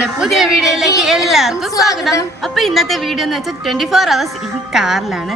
നമ്മുടെ പുതിയ വീഡിയോയിലേക്ക് എല്ലാവർക്കും സ്വാഗതം. അപ്പൊ ഇന്നത്തെ വീഡിയോ എന്ന് വെച്ചാൽ 24 hours ഈ കാറാണ്.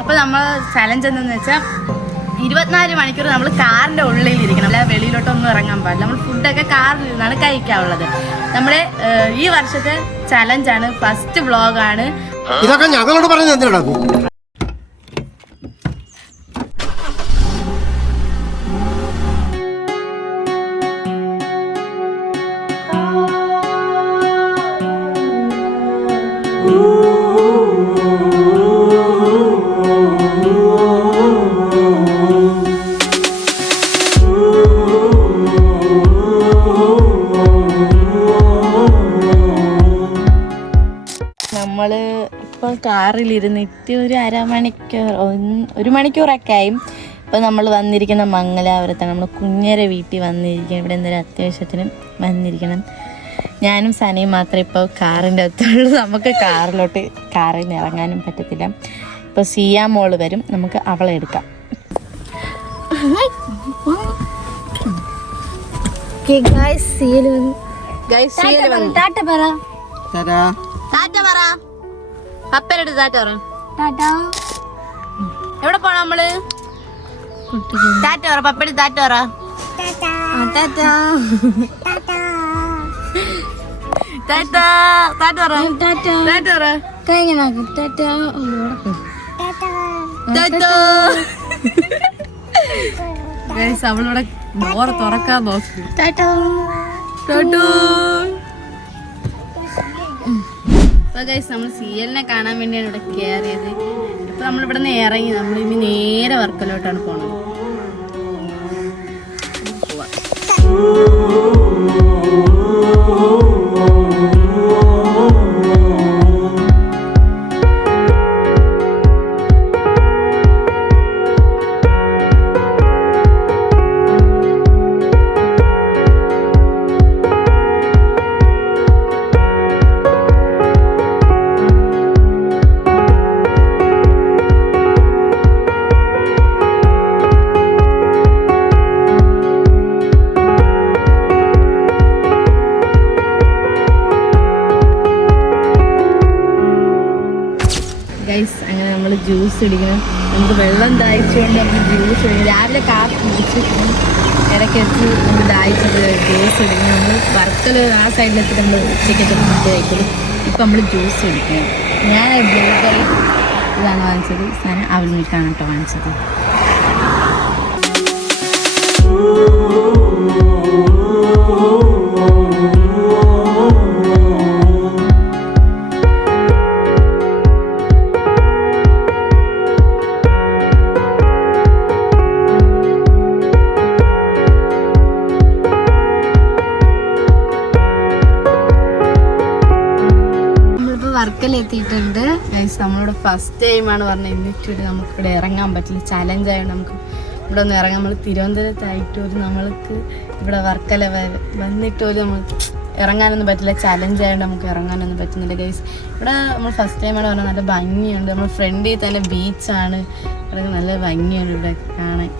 അപ്പൊ നമ്മൾ ചലഞ്ച് എന്തെന്ന് വെച്ചാൽ 24 മണിക്കൂർ നമ്മൾ കാറിന്റെ ഉള്ളിൽ ഇരിക്കണം, അല്ല വെളിയിലോട്ടൊന്നും ഇറങ്ങാൻ പാടില്ല. നമ്മൾ ഫുഡൊക്കെ കാറിൽ നിന്നാണ് കഴിക്കാറുള്ളത്. നമ്മുടെ ഈ വർഷത്തെ ചലഞ്ചാണ്, ഫസ്റ്റ് വ്ളോഗാണ്. ഇതൊക്കെ ഞങ്ങളോട് പറഞ്ഞത് എന്തിനാ? നമ്മൾ ഇപ്പോൾ കാറിലിരുന്നിട്ട് ഒരു മണിക്കൂറൊക്കെ ആയി. ഇപ്പോൾ നമ്മൾ വന്നിരിക്കുന്ന മംഗലാപുരത്താണ്. നമ്മൾ കുഞ്ഞരെ വീട്ടിൽ വന്നിരിക്കണം. ഇവിടെ എന്തൊരു അത്യാവശ്യത്തിന് വന്നിരിക്കണം. ഞാനും സനയും മാത്രമേ ഇപ്പോൾ കാറിൻ്റെ അകത്തുള്ളൂ. നമുക്ക് കാറിൽ നിന്ന് ഇറങ്ങാനും പറ്റത്തില്ല. ഇപ്പോൾ സിയ മോള് വരും, നമുക്ക് അവളെ എടുക്കാം. എവിടെ പോണ നമ്മള്? ടാറ്റ പറ പപ്പടി, ടാറ്റ പറ. അവളിവിടെ ഡോർ തുറക്കാൻ നോക്കി. നമ്മൾ സീരിയലിനെ കാണാൻ വേണ്ടിയാണ് ഇവിടെ കയറിയത്. ഇപ്പൊ നമ്മളിവിടെ നിന്ന് ഇറങ്ങി നമ്മൾ ഇനി നേരെ വർക്കലോട്ടാണ് പോണത്. അങ്ങനെ നമ്മൾ ജ്യൂസ് കുടിക്കണം. നമുക്ക് വെള്ളം ദാഹിച്ചുകൊണ്ട് നമുക്ക് ജ്യൂസ് കുടിക്കണം. രാവിലെ കാപ്പി കുടിച്ചിട്ട് ഇടയ്ക്കെത്തി നമുക്ക് ദാഹിച്ചത് ജ്യൂസ് കുടിക്കണം. നമ്മൾ വർക്കൽ ആ സൈഡിലെത്തി നമ്മൾ ഉച്ചയ്ക്കൊക്കെ ഫുഡ് കഴിക്കലും. ഇപ്പം നമ്മൾ ജ്യൂസ് കുടിക്കണം. ഞാൻ ബ്ലൂബെറി ഇതാണ് വാങ്ങിച്ചത്. സാധനം അവൽ മിൽക്കാണ് കേട്ടോ വാങ്ങിച്ചത്. വർക്കലെത്തിയിട്ടുണ്ട്. നമ്മളിവിടെ ഫസ്റ്റ് ടൈമാണ് പറഞ്ഞത്. എന്നിട്ട് നമുക്കിവിടെ ഇറങ്ങാൻ പറ്റില്ല, ചലഞ്ച് ആയതുകൊണ്ട് നമുക്ക് ഇവിടെ ഒന്ന് ഇറങ്ങാൻ. നമ്മൾ തിരുവനന്തപുരത്തായിട്ട് ഒരു നമ്മൾക്ക് ഇവിടെ വർക്കല വന്നിട്ട് ഒരു നമ്മൾ ഇറങ്ങാനൊന്നും പറ്റില്ല, ചലഞ്ച് ആയതുകൊണ്ട് നമുക്ക് ഇറങ്ങാനൊന്നും പറ്റുന്നില്ല ഗൈസ്. ഇവിടെ നമ്മൾ ഫസ്റ്റ് ടൈമാണ് പറഞ്ഞാൽ നല്ല ഭംഗിയുണ്ട്. നമ്മൾ ഫ്രണ്ടിൽ തന്നെ ബീച്ചാണ്, ഇവിടെ നല്ല ഭംഗിയാണ് ഇവിടെ കാണാൻ.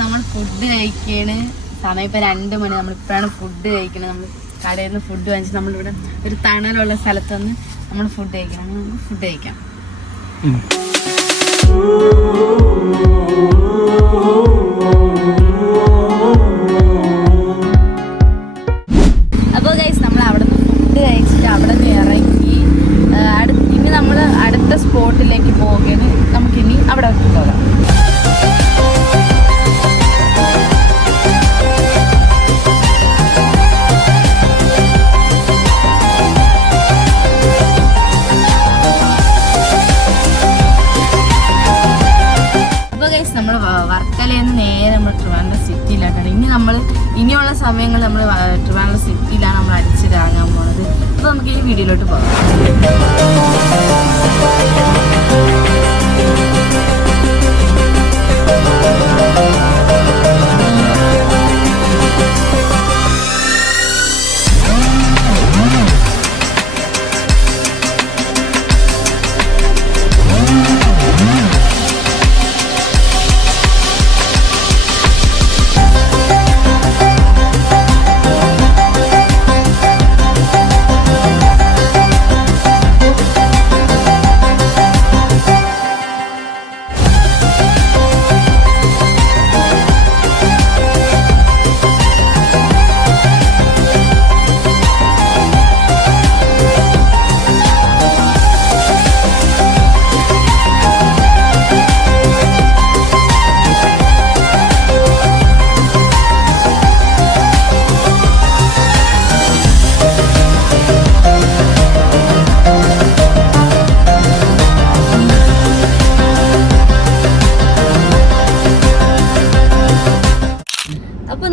നമ്മൾ ഫുഡ് കഴിക്കുകയാണ്. സമയം ഇപ്പം 2 മണി. നമ്മളിപ്പോഴാണ് ഫുഡ് കഴിക്കുന്നത്. നമ്മൾ കടയിൽ നിന്ന് ഫുഡ് വാങ്ങിച്ച് നമ്മളിവിടെ ഒരു തണലുള്ള സ്ഥലത്ത് വന്ന് നമ്മൾ ഫുഡ് കഴിക്കണം. നമുക്ക് ഫുഡ് കഴിക്കാം. അപ്പോൾ ഗൈസ് നമ്മൾ അവിടെ നിന്ന് ഫുഡ് കഴിച്ചിട്ട് അവിടെ നിന്ന് ഇറങ്ങി ഇനി നമ്മൾ അടുത്ത സ്പോട്ടിലേക്ക് പോവുകയാണ്. നമുക്കിനി അവിടെ പോകാം. നമ്മൾ വർക്കലയിൽ നിന്ന് നേരെ നമ്മൾ ട്രിവാൻഡ്രം സിറ്റിയിലായിട്ടാണ്. ഇനിയുള്ള സമയങ്ങൾ നമ്മൾ ട്രിവാൻഡ്രം സിറ്റിയിലാണ് നമ്മൾ അടിച്ചിറങ്ങാൻ പോകുന്നത്. അപ്പോൾ നമുക്ക് ഈ വീഡിയോയിലോട്ട് പോകാം.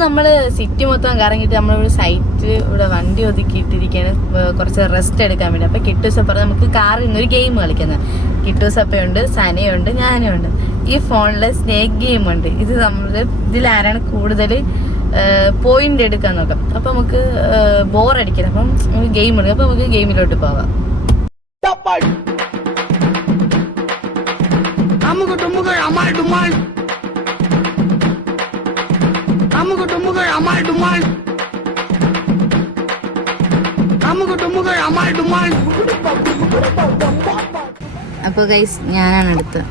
നമ്മൾ സിറ്റി മൊത്തം കറങ്ങിയിട്ട് നമ്മളൊരു സൈറ്റിൽ ഇവിടെ വണ്ടി ഒതുക്കിയിട്ടിരിക്കുകയാണ് കുറച്ച് റെസ്റ്റ് എടുക്കാൻ വേണ്ടി. അപ്പോൾ കിട്ടൂസപ്പ നമുക്ക് കാറിൽ നിന്നൊരു ഗെയിം കളിക്കുന്നത്. കിട്ടൂസപ്പയുണ്ട്, സനയുണ്ട്, ഞാനുണ്ട്. ഈ ഫോണിൽ സ്നേക്ക് ഗെയിമുണ്ട്. ഇത് ഇതിലാരാണ് കൂടുതൽ പോയിന്റ് എടുക്കാൻ നോക്കാം. അപ്പം നമുക്ക് ബോറടിക്കണം. അപ്പം നമുക്ക് ഗെയിം എടുക്കാം. അപ്പം നമുക്ക് ഗെയിമിലോട്ട് പോവാം. അപ്പൊ ഗൈസ് ഞാനാണ് അടുത്തത്.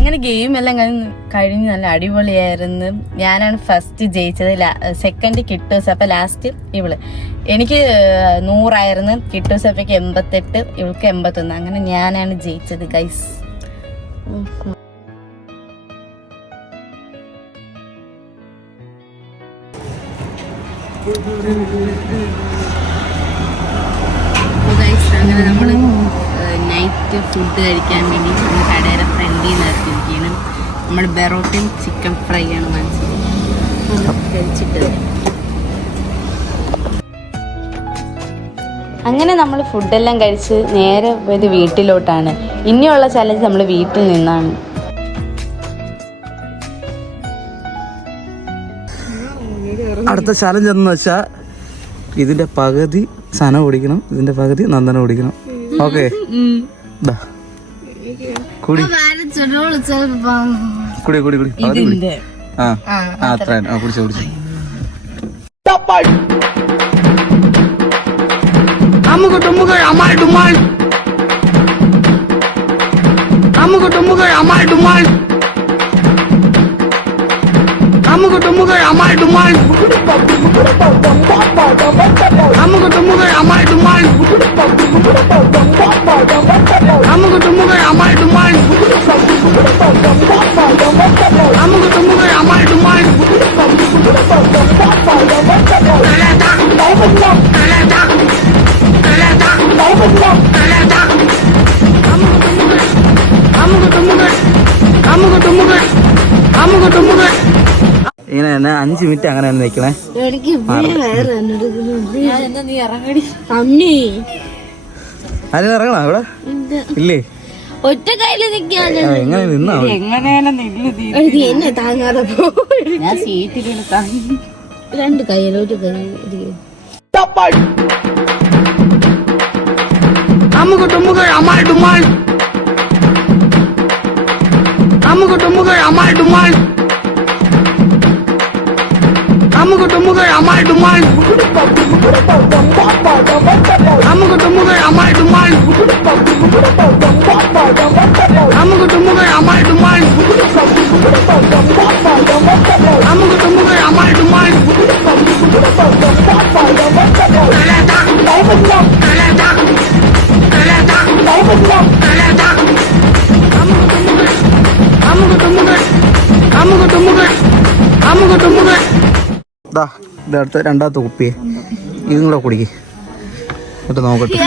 അങ്ങനെ ഗെയിം എല്ലാം കഴിഞ്ഞ് നല്ല അടിപൊളിയായിരുന്നു. ഞാനാണ് ഫസ്റ്റ് ജയിച്ചത്. സെക്കൻഡ് കിട്ടൂസ്. അപ്പൊ ലാസ്റ്റ് ഇവള്. എനിക്ക് 100 കിട്ടൂസപ്പയ്ക്ക് 88, ഇവൾക്ക് 81. അങ്ങനെ ഞാനാണ് ജയിച്ചത് ഗൈസ്. അങ്ങനെ നമ്മള് നൈറ്റ് ഫുഡ് കഴിക്കാൻ വേണ്ടി നമ്മൾ കടയുടെ ഫ്രണ്ടിൽ നിർത്തിയിരിക്കുകയാണ്. നമ്മൾ ബെറോട്ടയും ചിക്കൻ ഫ്രൈ ആണ് മനസ്സിലായി കഴിച്ചിട്ട്. അങ്ങനെ നമ്മൾ ഫുഡെല്ലാം കഴിച്ച് നേരെ പോയത് വീട്ടിലോട്ടാണ്. ഇനിയുള്ള ചലഞ്ച് നമ്മൾ വീട്ടിൽ നിന്നാണ്. അടുത്ത ചലഞ്ച് എന്ന് വെച്ചാൽ ഇതിന്റെ പകുതി സന ഓടിക്കണം, ഇതിന്റെ പകുതി നന്ദന ഓടിക്കണം. ഓക്കെ കുടി കുടി കുടി കുടി അത്ര കുടിച്ചോ കുടിച്ചോ. ഇങ്ങനെ തന്നെ 5 മിനിറ്റ് അങ്ങനെ തന്നെ നിൽക്കണേ. അതിന് ഇറങ്ങണോ ഇവിടെ? ഇല്ലേ, ഒറ്റ കയ്യില് എങ്ങനെ നിന്നാ എന്നെ താങ്ങാതെ ഞാൻ സീറ്റിലെടുത്താ 2 കയ്യില് ഒരു കയ്യിൽ. അടുത്ത രണ്ടാമത്തെ കുപ്പിയെ ഇതും കൂടെ കുടിക്ക്, എന്നിട്ട് നോക്കട്ടെ.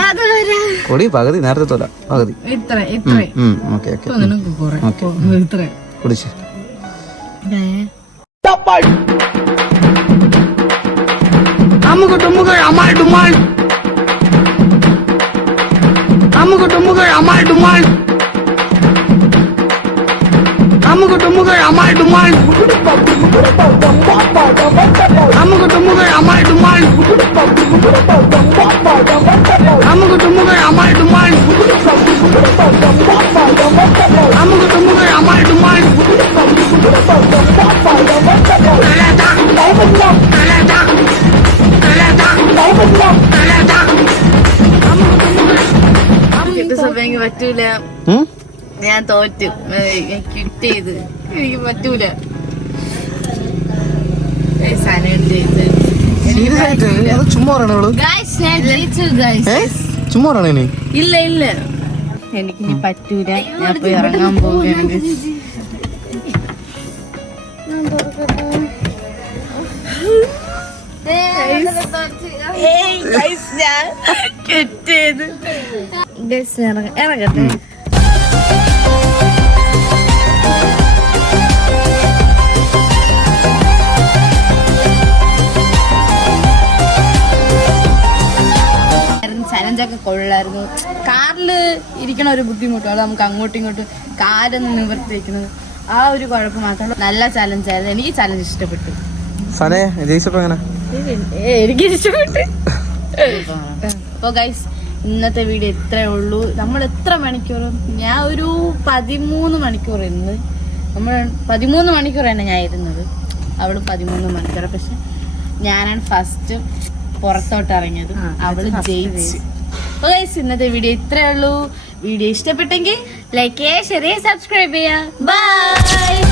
കൊടി പകുതി നേരത്തെ തോല പകുതി. ഓക്കെ ഓക്കെ കുടിച്ച്. പറ്റും. കിട്ടിയത് എനിക്ക് പറ്റൂല. സീരിയസ് ആയിട്ട് അത് ചുമ്മാ പറയണോ? ചുമ്മാ പറയണേ? ഇല്ല ഇല്ല, എനിക്കിനി പറ്റൂല. ഞാൻ പോയി ഇറങ്ങാൻ പോവുകയാണ്. ഇറങ്ങട്ടെ. ചലഞ്ചൊക്കെ കൊള്ളായിരുന്നു. കാറില് ഇരിക്കണ ഒരു ബുദ്ധിമുട്ടും അത് നമുക്ക് അങ്ങോട്ടും ഇങ്ങോട്ടും കാലൊന്ന് നിവർത്തി വെക്കുന്നത് ആ ഒരു കുഴപ്പം മാത്രമല്ല. നല്ല ചലഞ്ചായിരുന്നു. എനിക്ക് ചലഞ്ച് ഇഷ്ടപ്പെട്ടു. എനിക്ക് ഇഷ്ടപ്പെട്ടു. അപ്പൊ ഗൈസ്, ഇന്നത്തെ വീഡിയോ ഇത്രേ ഉള്ളൂ. നമ്മൾ എത്ര മണിക്കൂറും, ഞാൻ ഒരു 13 മണിക്കൂർ ഇന്ന്. നമ്മൾ 13 മണിക്കൂറാണ് ഞാൻ ഇരുന്നത്. അവള് 13 മണിക്കൂർ. പക്ഷെ ഞാനാണ് ഫസ്റ്റ് പുറത്തോട്ട് ഇറങ്ങിയത്. അവള് ജയിച്ചു. അപ്പൊ ഗൈസ്, ഇന്നത്തെ വീഡിയോ ഇത്രേ ഉള്ളൂ. വീഡിയോ ഇഷ്ടപ്പെട്ടെങ്കിൽ ലൈക്ക് ചെയ്യുക, ഷെയർ ചെയ്യുക, സബ്സ്ക്രൈബ് ചെയ്യുക. ബൈ.